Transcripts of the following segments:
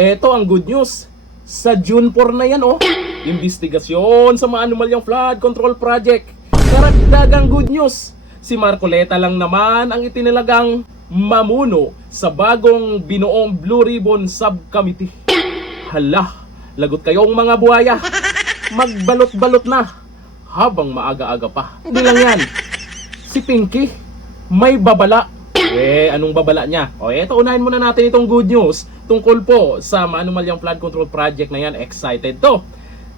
Eto ang good news. Sa June 4 na yan, oh. Investigasyon sa mga anomalyang flood control project. Karagdagang good news. Si Marcoleta lang naman ang itinilagang mamuno sa bagong binuong Blue Ribbon Subcommittee. Hala, lagot kayong mga buhaya. Magbalot-balot na habang maaga-aga pa. Hindi lang yan. Si Pinky, may babala. Anong babala niya? Eto, unahin muna natin itong good news tungkol po sa maanumalyang flood control project na yan. Excited to.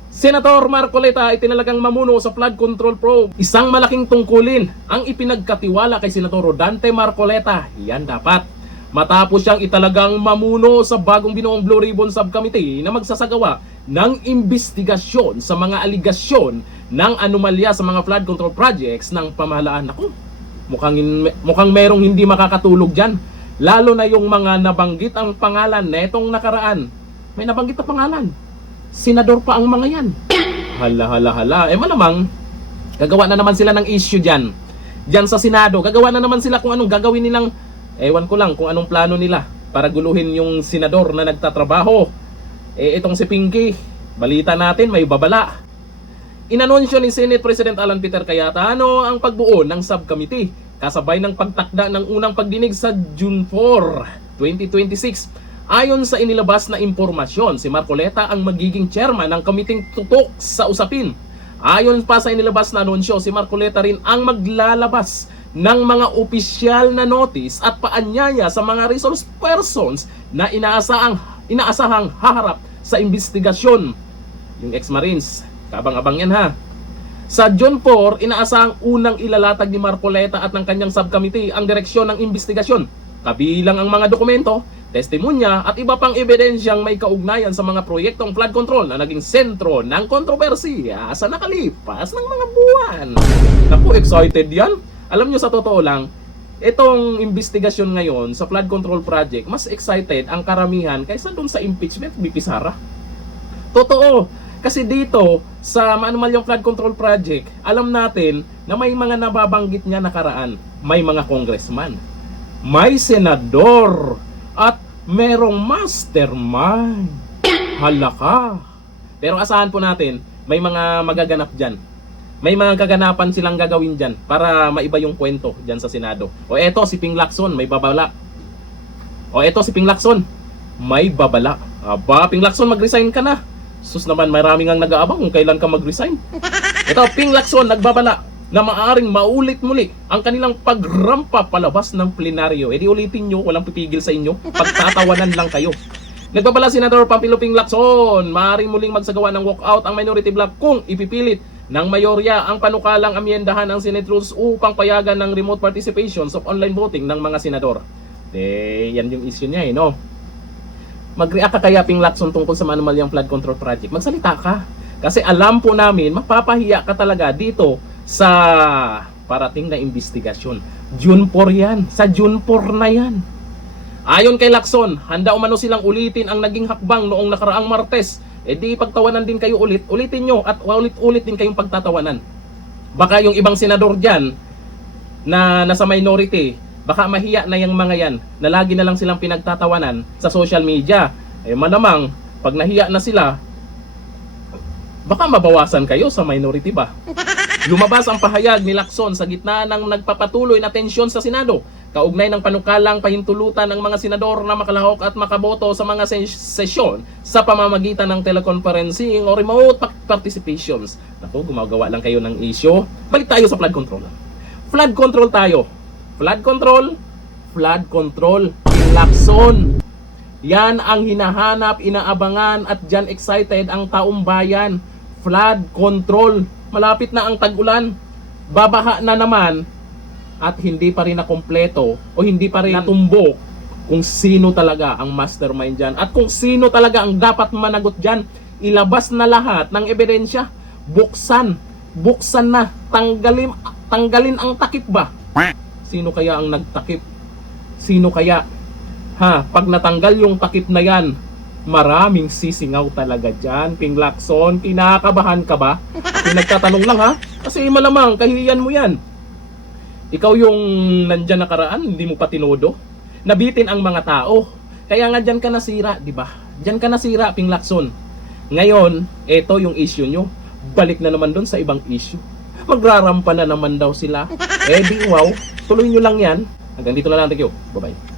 Senator Marcoleta itinalagang mamuno sa flood control probe. Isang malaking tungkulin ang ipinagkatiwala kay Senator Rodante Marcoleta. Yan dapat. Matapos siyang italagang mamuno sa bagong binuong Blue Ribbon Subcommittee na magsasagawa ng investigasyon sa mga aligasyon ng anomalya sa mga flood control projects ng pamahalaan. Ako, mukhang merong hindi makakatulog dyan. Lalo na yung mga nabanggit ang pangalan netong nakaraan. May nabanggit na pangalan. Senador pa ang mga yan. Hala. Malamang, gagawa na naman sila ng issue dyan. Dyan sa Senado, gagawa na naman sila kung anong gagawin nilang, ewan ko lang kung anong plano nila para guluhin yung senador na nagtatrabaho. Itong si Pinky, balita natin may babala. Inanunsyo ni Senate President Alan Peter Cayetano ang pagbuo ng subcommittee kasabay ng pagtakda ng unang pagdinig sa June 4, 2026. Ayon sa inilabas na impormasyon, si Marcoleta ang magiging chairman ng komiteng tutok sa usapin. Ayon pa sa inilabas na anunsyo, si Marcoleta rin ang maglalabas ng mga opisyal na notice at paanyaya sa mga resource persons na inaasahang haharap sa investigasyon. Yung ex-Marines, kabang-abang yan ha. Sa June 4, inaasahang unang ilalatag ni Marcoleta at ng kanyang subcommittee ang direksyon ng investigasyon, kabilang ang mga dokumento, testimonya at iba pang ebidensyang may kaugnayan sa mga proyektong flood control na naging sentro ng kontrobersiya sa nakalipas ng mga buwan. Naku, excited yan. Alam nyo, sa totoo lang, itong investigasyon ngayon sa flood control project, mas excited ang karamihan kaysa dun sa impeachment, BP Sara. Totoo. Kasi dito, sa maanumalyang flood control project, alam natin na may mga nababanggit niya nakaraan. May mga congressman, may senador, at merong mastermind. Halaka. Pero asahan po natin, may mga magaganap dyan. May mga kaganapan silang gagawin dyan para maiba yung kwento dyan sa Senado. Eto si Ping Lacson, may babala. Eto si Ping Lacson, may babala. Aba, Ping Lacson, mag-resign ka na. Sus naman, maraming ang nag-aabang kung kailan ka mag-resign. Ito, Ping Lacson, nagbabala na maaaring maulit muli ang kanilang pagrampa palabas ng plenaryo. Di ulitin nyo, walang pipigil sa inyo. Pagtatawanan lang kayo. Nagbabala Senador Pampilo Ping Lacson, maaaring muling magsagawa ng walkout ang minority bloc kung ipipilit ng mayorya ang panukalang amyendahan ng Senate Rules upang payagan ng remote participations of online voting ng mga senador. Yan yung issue niya no? Mag-react ka kaya Ping Lacson tungkol sa maanumalyang flood control project? Magsalita ka. Kasi alam po namin, mapapahiya ka talaga dito sa parating na investigasyon. June 4 yan. Sa June 4 na yan. Ayon kay Lacson, handa umano silang ulitin ang naging hakbang noong nakaraang Martes. Di pagtawanan din kayo ulit. Ulitin nyo at ulit-ulit din kayong pagtatawanan. Baka yung ibang senador dyan na nasa minority, baka mahiya na yung mga yan na lagi na lang silang pinagtatawanan sa social media. Malamang, pag nahiya na sila, baka mabawasan kayo sa minority ba? Lumabas ang pahayag ni Lacson sa gitna ng nagpapatuloy na tensyon sa Senado, kaugnay ng panukalang pahintulutan ng mga senador na makalahok at makaboto sa mga sesyon sa pamamagitan ng teleconferencing o remote participations. Naku, gumagawa lang kayo ng issue. Balik tayo sa flood control. Flood control tayo. Flood control, Lacson. Yan ang hinahanap, inaabangan at dyan excited ang taong bayan. Flood control. Malapit na ang tag-ulan. Babaha na naman at hindi pa rin nakumpleto o hindi pa rin natumbok kung sino talaga ang mastermind dyan at kung sino talaga ang dapat managot dyan. Ilabas na lahat ng ebidensya. Buksan na. Tanggalin ang takip ba? Sino kaya ang nagtakip? Sino kaya? Pag natanggal yung takip na yan, maraming sisingaw talaga dyan. Ping Lacson, kinakabahan ka ba? Nagtatanong lang kasi malamang kahihiyan mo yan. Ikaw yung nandyan nakaraan, hindi mo pa tinodo. Nabitin ang mga tao. Kaya nga dyan ka nasira, di ba? Dyan ka nasira, Ping Lacson. Ngayon, eto yung issue nyo. Balik na naman doon sa ibang issue. Magrarampa na naman daw sila. Eh di wow, tuloy nyo lang yan. Hanggang dito na lang, thank you. Bye-bye.